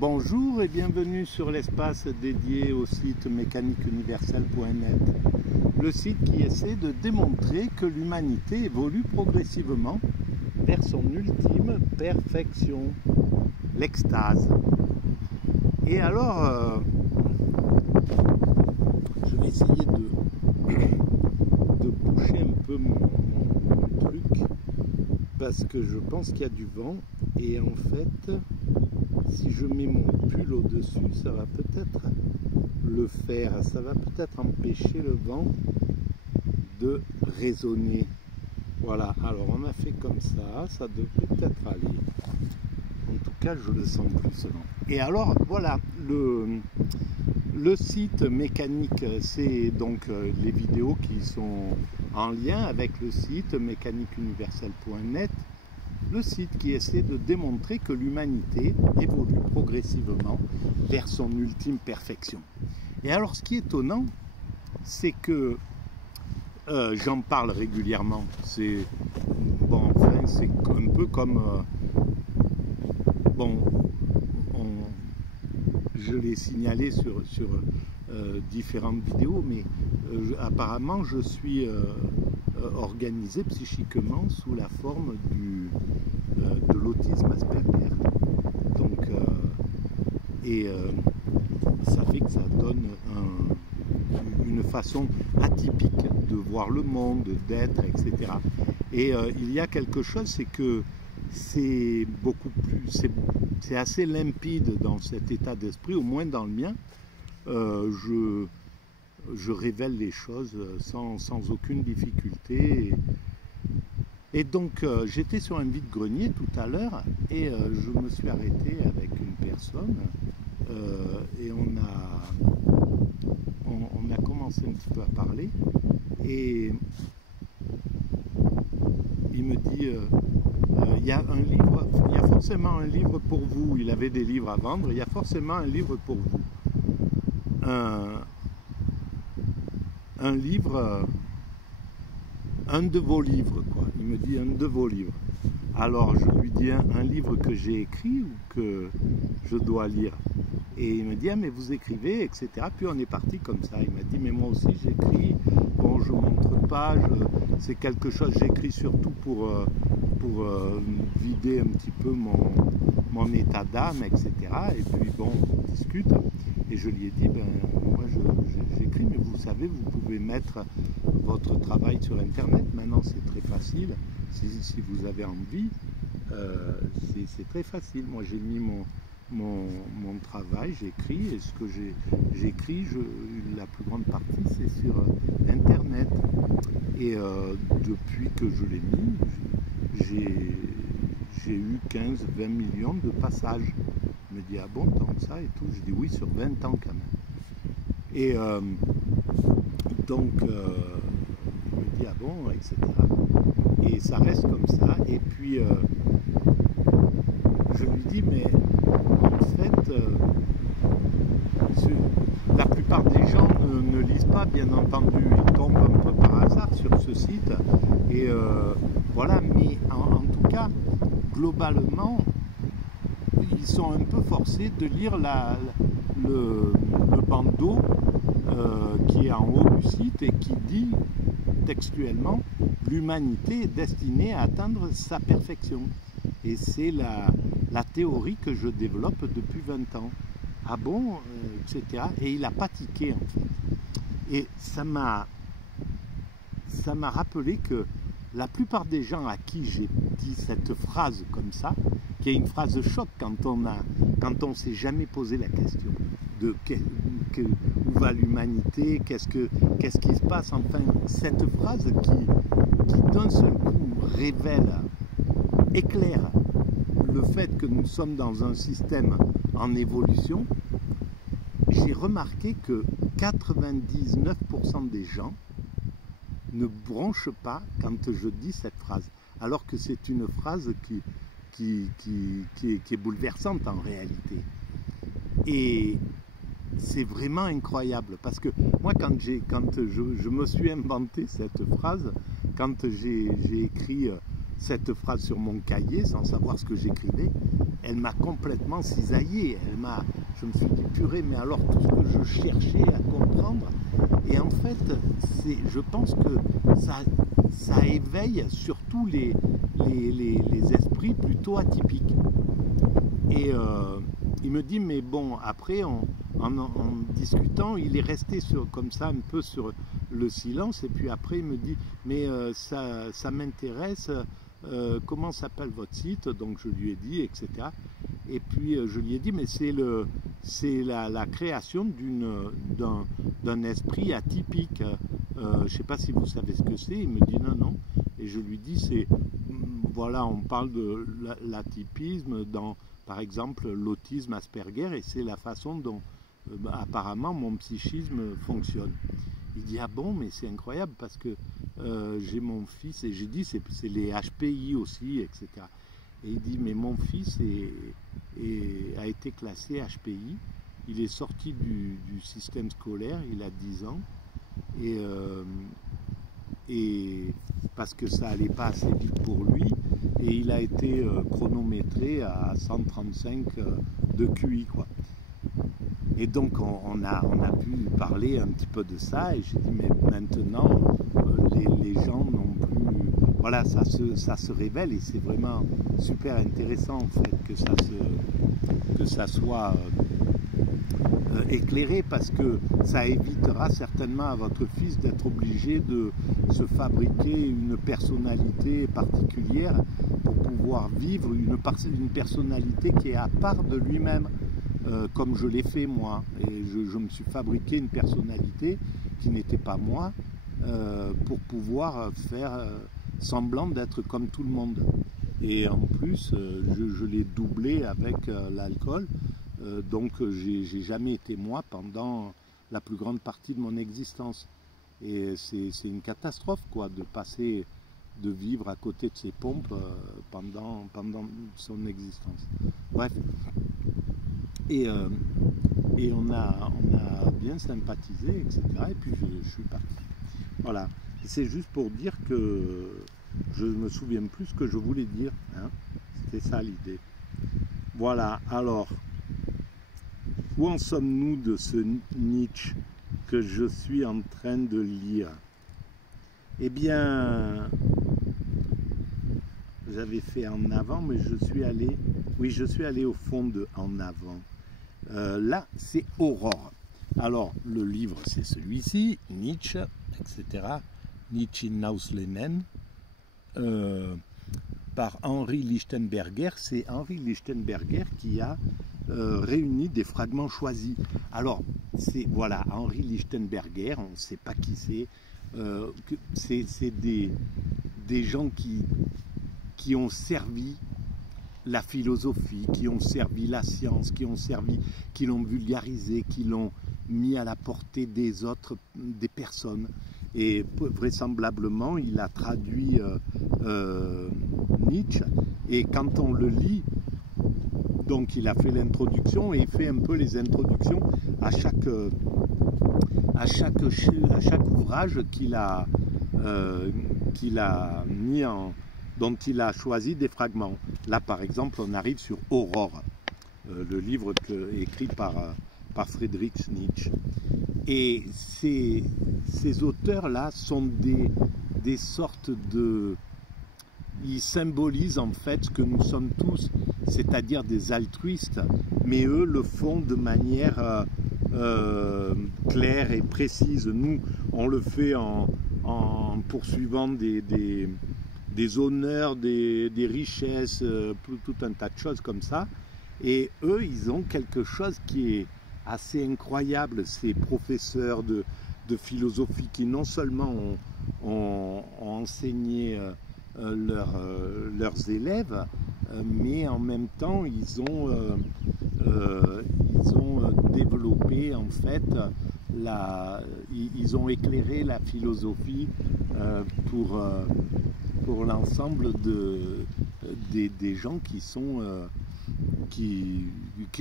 Bonjour et bienvenue sur l'espace dédié au site mécaniqueuniverselle.net, le site qui essaie de démontrer que l'humanité évolue progressivement vers son ultime perfection, l'extase. Et alors, je vais essayer de boucher un peu mon truc parce que je pense qu'il y a du vent et en fait, si je mets mon pull au-dessus, ça va peut-être le faire, ça va peut-être empêcher le vent de résonner. Voilà, alors on a fait comme ça devrait peut-être aller. En tout cas, je le sens plus vent. Et alors, voilà, le site mécanique, c'est donc les vidéos qui sont en lien avec le site mécaniqueuniverselle.net, le site qui essaie de démontrer que l'humanité évolue progressivement vers son ultime perfection. Et alors, ce qui est étonnant, c'est que j'en parle régulièrement. C'est bon, enfin, c'est un peu comme bon, je l'ai signalé sur différentes vidéos, mais apparemment, je suis organisé psychiquement sous la forme de l'autisme Asperger. Donc, ça fait que ça donne une façon atypique de voir le monde, d'être, etc. Et il y a quelque chose, c'est que c'est beaucoup plus, c'est assez limpide dans cet état d'esprit, au moins dans le mien. Je révèle les choses sans aucune difficulté. Et donc, j'étais sur un vide-grenier tout à l'heure et je me suis arrêté avec une personne et on a commencé un petit peu à parler et il me dit il y a un livre, il y a forcément un livre pour vous. Il avait des livres à vendre, il y a forcément un livre pour vous. Un livre, un de vos livres, quoi. Il me dit un de vos livres. Alors je lui dis un livre que j'ai écrit ou que je dois lire. Et il me dit, ah, mais vous écrivez, etc. Puis on est parti comme ça. Il m'a dit, mais moi aussi j'écris. Bon, je ne montre pas, c'est quelque chose, j'écris surtout pour vider un petit peu mon état d'âme, etc. Et puis bon, on discute. Et je lui ai dit, ben moi j'écris, mais vous savez, vous pouvez mettre votre travail sur Internet. Maintenant c'est très facile. Si vous avez envie, c'est très facile. Moi j'ai mis mon travail, j'écris, et ce que j'écris, la plus grande partie c'est sur Internet. Et depuis que je l'ai mis, j'ai eu 15-20 millions de passages. Il me dit, ah bon, tant que ça et tout. Je dis oui, sur 20 ans quand même. Et donc, il me dit, ah bon, etc. Et ça reste comme ça. Et puis, je lui dis, mais en fait, la plupart des gens ne lisent pas, bien entendu. Ils tombent un peu par hasard sur ce site. Et voilà, mais en tout cas, globalement, ils sont un peu forcés de lire le bandeau qui est en haut du site et qui dit textuellement « L'humanité est destinée à atteindre sa perfection ». Et c'est la théorie que je développe depuis 20 ans. Ah bon, etc. Et il n'a pas tiqué en fait. Et ça m'a rappelé que la plupart des gens à qui j'ai dit cette phrase comme ça, qui est une phrase choc quand on ne s'est jamais posé la question de où va l'humanité, qu'est-ce qui se passe, enfin, cette phrase qui d'un seul coup révèle, éclaire le fait que nous sommes dans un système en évolution. J'ai remarqué que 99% des gens ne bronchent pas quand je dis cette phrase, alors que c'est une phrase qui est bouleversante en réalité. Et c'est vraiment incroyable, parce que moi quand je me suis inventé cette phrase, quand j'ai écrit cette phrase sur mon cahier sans savoir ce que j'écrivais, elle m'a complètement cisaillé. Je me suis dit, purée, mais alors tout ce que je cherchais à comprendre. Et en fait, je pense que ça éveille surtout les esprits plutôt atypiques. Et il me dit, mais bon, après, en discutant, il est resté comme ça un peu sur le silence. Et puis après, il me dit, mais ça m'intéresse, comment s'appelle votre site? Donc je lui ai dit, etc. Et puis je lui ai dit, mais c'est la création d'un esprit atypique. Je ne sais pas si vous savez ce que c'est. Il me dit non, non. Et je lui dis, voilà, on parle de l'atypisme dans, par exemple, l'autisme Asperger, et c'est la façon dont apparemment mon psychisme fonctionne. Il dit, ah bon, mais c'est incroyable parce que j'ai mon fils, et j'ai dit, c'est les HPI aussi, etc. Et il dit, mais mon fils a été classé HPI, il est sorti du système scolaire, il a 10 ans, et parce que ça allait pas assez vite pour lui, et il a été chronométré à 135 de QI, quoi. Et donc on a pu parler un petit peu de ça, et j'ai dit, mais maintenant les gens n'ont plus, voilà, ça se révèle, et c'est vraiment super intéressant en fait que ça soit éclairé, parce que ça évitera certainement à votre fils d'être obligé de se fabriquer une personnalité particulière pour pouvoir vivre une personnalité qui est à part de lui-même. Comme je l'ai fait moi, et je me suis fabriqué une personnalité qui n'était pas moi pour pouvoir faire semblant d'être comme tout le monde. Et en plus, je l'ai doublé avec l'alcool, donc j'ai jamais été moi pendant la plus grande partie de mon existence. Et c'est une catastrophe, quoi, de vivre à côté de ses pompes pendant son existence. Bref. Et on a bien sympathisé, etc. Et puis je suis parti. Voilà. C'est juste pour dire que je me souviens plus ce que je voulais dire. Hein. C'était ça l'idée. Voilà. Alors, où en sommes-nous de ce Nietzsche que je suis en train de lire? Eh bien, j'avais fait en avant, mais je suis allé au fond de en avant. Là, c'est Aurore. Alors, le livre, c'est celui-ci, Nietzsche, etc. Nietzsche Auslehnen, par Henri Lichtenberger. C'est Henri Lichtenberger qui a réuni des fragments choisis. Alors, voilà, Henri Lichtenberger, on ne sait pas qui c'est. C'est des gens qui ont servi la philosophie, qui ont servi la science, qui l'ont vulgarisé, qui l'ont mis à la portée des autres, des personnes. Et vraisemblablement, il a traduit Nietzsche. Et quand on le lit, donc il a fait l'introduction, et il fait un peu les introductions à chaque ouvrage qu'il a mis dont il a choisi des fragments. Là, par exemple, on arrive sur Aurore, le livre écrit par Friedrich Nietzsche. Et ces auteurs-là sont des sortes de... Ils symbolisent en fait ce que nous sommes tous, c'est-à-dire des altruistes, mais eux le font de manière claire et précise. Nous, on le fait en poursuivant des honneurs, des richesses, tout un tas de choses comme ça. Et eux, ils ont quelque chose qui est assez incroyable, ces professeurs de philosophie qui non seulement ont enseigné leurs élèves, mais en même temps, ils ont développé en fait, ils ont éclairé la philosophie pour l'ensemble des gens qui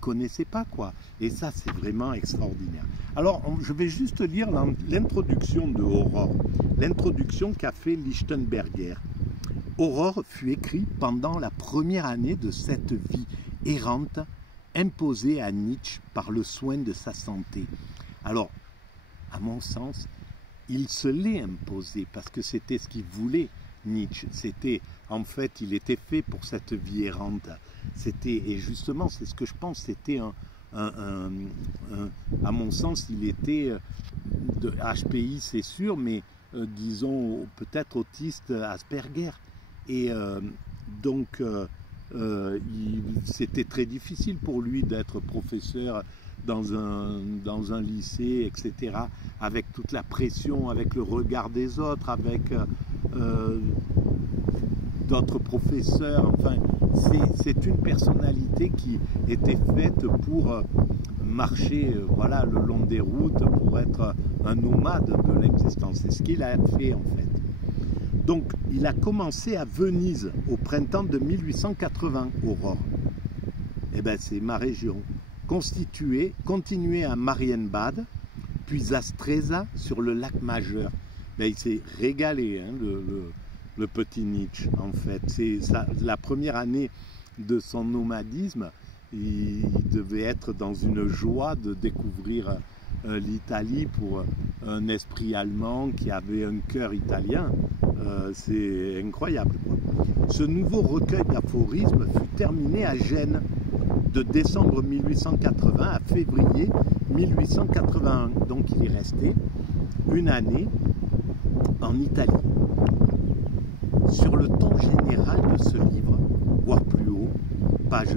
connaissaient pas, quoi. Et ça, c'est vraiment extraordinaire. Alors, je vais juste lire l'introduction de Aurore, l'introduction qu'a fait Lichtenberger. Aurore fut écrit pendant la première année de cette vie errante imposée à Nietzsche par le soin de sa santé. Alors, à mon sens, il se l'est imposé parce que c'était ce qu'il voulait, Nietzsche. C'était, en fait, il était fait pour cette vie errante. Et justement, c'est ce que je pense, c'était à mon sens, il était de HPI, c'est sûr, mais disons peut-être autiste Asperger. Et donc, c'était très difficile pour lui d'être professeur dans un lycée, etc., avec toute la pression, avec le regard des autres, avec d'autres professeurs. Enfin, c'est une personnalité qui était faite pour marcher voilà, le long des routes, pour être un nomade de l'existence. C'est ce qu'il a fait en fait. Donc, il a commencé à Venise au printemps de 1880, Aurore. Eh bien, c'est ma région. Continué à Marienbad, puis à Stresa sur le lac Majeur. Ben, il s'est régalé, hein, le petit Nietzsche, en fait. C'est la première année de son nomadisme. Il devait être dans une joie de découvrir l'Italie pour un esprit allemand qui avait un cœur italien. C'est incroyable, quoi. Ce nouveau recueil d'aphorismes fut terminé à Gênes de décembre 1880 à février 1881. Donc il est resté une année en Italie. Sur le ton général de ce livre, voire plus haut, page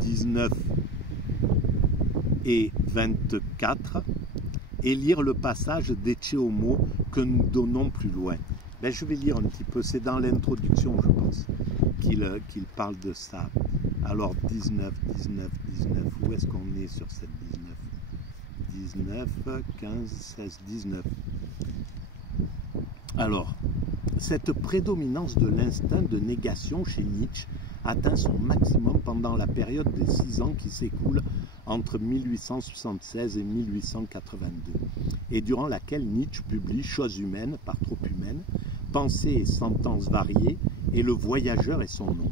19 et 24, et lire le passage d'Ecce Homo que nous donnons plus loin. Ben, je vais lire un petit peu, c'est dans l'introduction, je pense, qu'il parle de ça. Alors 19, où est-ce qu'on est sur cette 19 15, 16, 19. Alors, cette prédominance de l'instinct de négation chez Nietzsche atteint son maximum pendant la période des 6 ans qui s'écoule entre 1876 et 1882, et durant laquelle Nietzsche publie Choses humaines par trop humaines, Pensées et sentences variées, et Le voyageur et son ombre.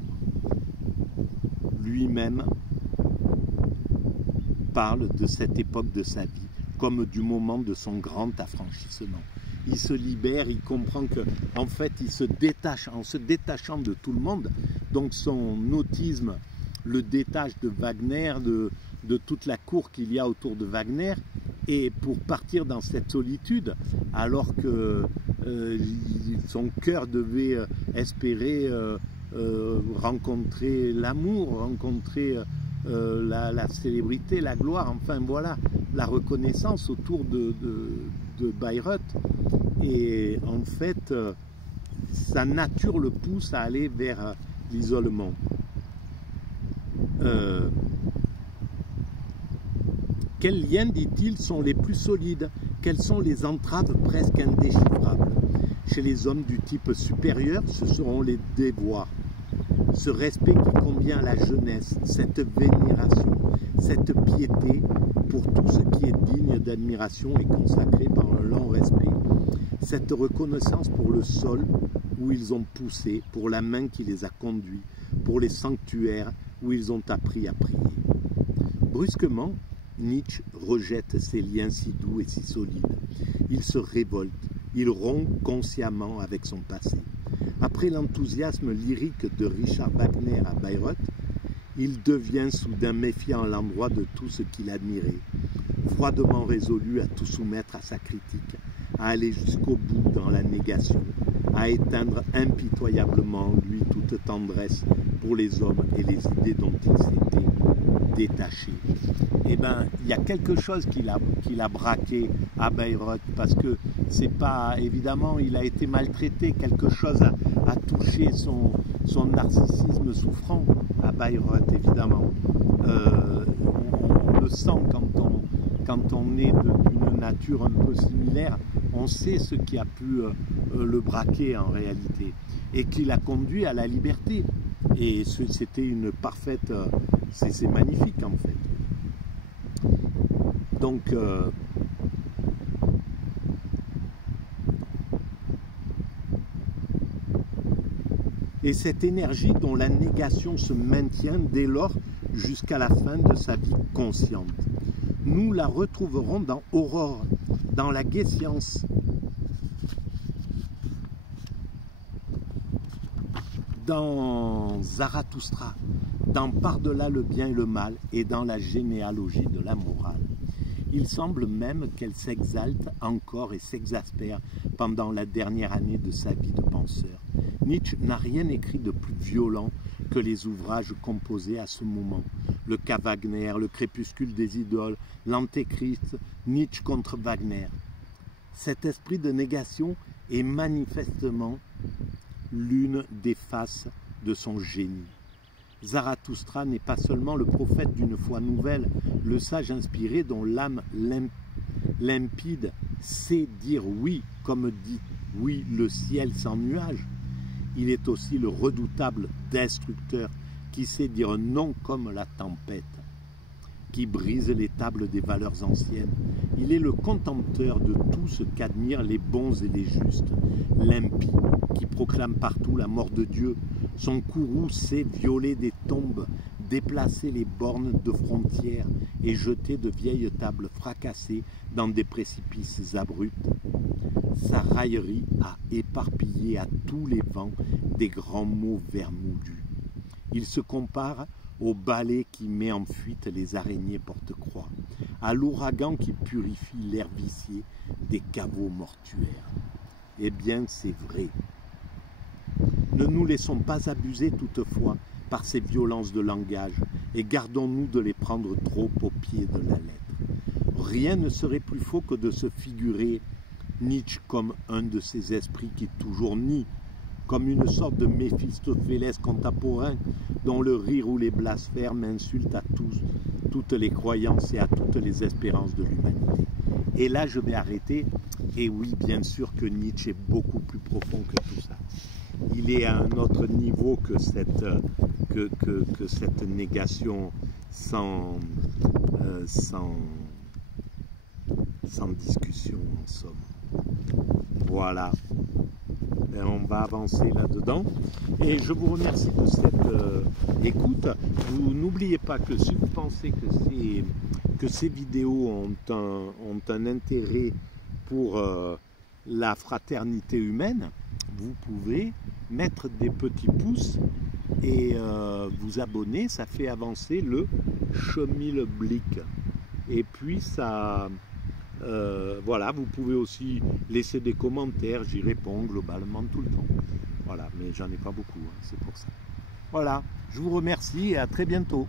Lui-même parle de cette époque de sa vie comme du moment de son grand affranchissement. Il se libère, il comprend que, en fait, il se détache, en se détachant de tout le monde. Donc son autisme le détache de Wagner, de toute la cour qu'il y a autour de Wagner, et pour partir dans cette solitude, alors que son cœur devait espérer rencontrer l'amour, rencontrer la célébrité, la gloire, enfin voilà, la reconnaissance autour de Bayreuth. Et en fait, sa nature le pousse à aller vers l'isolement. Quels liens, dit-il, sont les plus solides? Quelles sont les entraves presque indéchiffrables? Chez les hommes du type supérieur, ce seront les devoirs. Ce respect qui convient à la jeunesse, cette vénération, cette piété pour tout ce qui est digne d'admiration et consacré par un lent respect. Cette reconnaissance pour le sol où ils ont poussé, pour la main qui les a conduits, pour les sanctuaires où ils ont appris à prier. Brusquement, Nietzsche rejette ces liens si doux et si solides. Il se révolte, il rompt consciemment avec son passé. Après l'enthousiasme lyrique de Richard Wagner à Bayreuth, il devient soudain méfiant à l'endroit de tout ce qu'il admirait, froidement résolu à tout soumettre à sa critique, à aller jusqu'au bout dans la négation, à éteindre impitoyablement en lui toute tendresse pour les hommes et les idées dont il s'était détaché. Eh bien, il y a quelque chose qu'il a braqué à Bayreuth, parce que c'est pas, évidemment, il a été maltraité, quelque chose a touché son narcissisme souffrant à Bayreuth, évidemment. On le sent quand on est d'une nature un peu similaire, on sait ce qui a pu le braquer en réalité, et qui l'a conduit à la liberté. Et c'était une parfaite... c'est magnifique en fait. Donc, et cette énergie dont la négation se maintient dès lors jusqu'à la fin de sa vie consciente. Nous la retrouverons dans Aurore, dans la Gaie Science, dans Zarathustra, dans Par-delà le bien et le mal et dans la généalogie de la morale. Il semble même qu'elle s'exalte encore et s'exaspère pendant la dernière année de sa vie de penseur. Nietzsche n'a rien écrit de plus violent que les ouvrages composés à ce moment. Le cas Wagner, le crépuscule des idoles, l'antéchrist, Nietzsche contre Wagner. Cet esprit de négation est manifestement l'une des faces de son génie. Zarathustra n'est pas seulement le prophète d'une foi nouvelle, le sage inspiré dont l'âme limpide sait dire oui, comme dit oui le ciel sans nuages. Il est aussi le redoutable destructeur qui sait dire non comme la tempête, qui brise les tables des valeurs anciennes. Il est le contempteur de tout ce qu'admirent les bons et les justes, l'impie, qui proclame partout la mort de Dieu. Son courroux sait violer des tombes, déplacer les bornes de frontières et jeter de vieilles tables fracassées dans des précipices abrupts. Sa raillerie a éparpillé à tous les vents des grands mots vermoulus. Il se compare au balai qui met en fuite les araignées porte-croix, à l'ouragan qui purifie l'air vicié des caveaux mortuaires. Eh bien, c'est vrai. Ne nous laissons pas abuser toutefois par ces violences de langage et gardons-nous de les prendre trop au pied de la lettre. Rien ne serait plus faux que de se figurer Nietzsche comme un de ces esprits qui toujours nient, comme une sorte de Méphistophélès contemporain dont le rire ou les blasphèmes insultent à tous, toutes les croyances et à toutes les espérances de l'humanité. Et là, je vais arrêter. Et oui, bien sûr que Nietzsche est beaucoup plus profond que tout ça. Il est à un autre niveau que cette négation sans discussion, en somme. Voilà. Et on va avancer là-dedans. Et je vous remercie de cette écoute. Vous n'oubliez pas que si vous pensez que ces vidéos ont un intérêt pour la fraternité humaine, vous pouvez mettre des petits pouces et vous abonner. Ça fait avancer le schmilblick. Et puis ça... voilà, vous pouvez aussi laisser des commentaires, j'y réponds globalement tout le temps. Voilà, mais j'en ai pas beaucoup, hein, c'est pour ça. Voilà, je vous remercie et à très bientôt.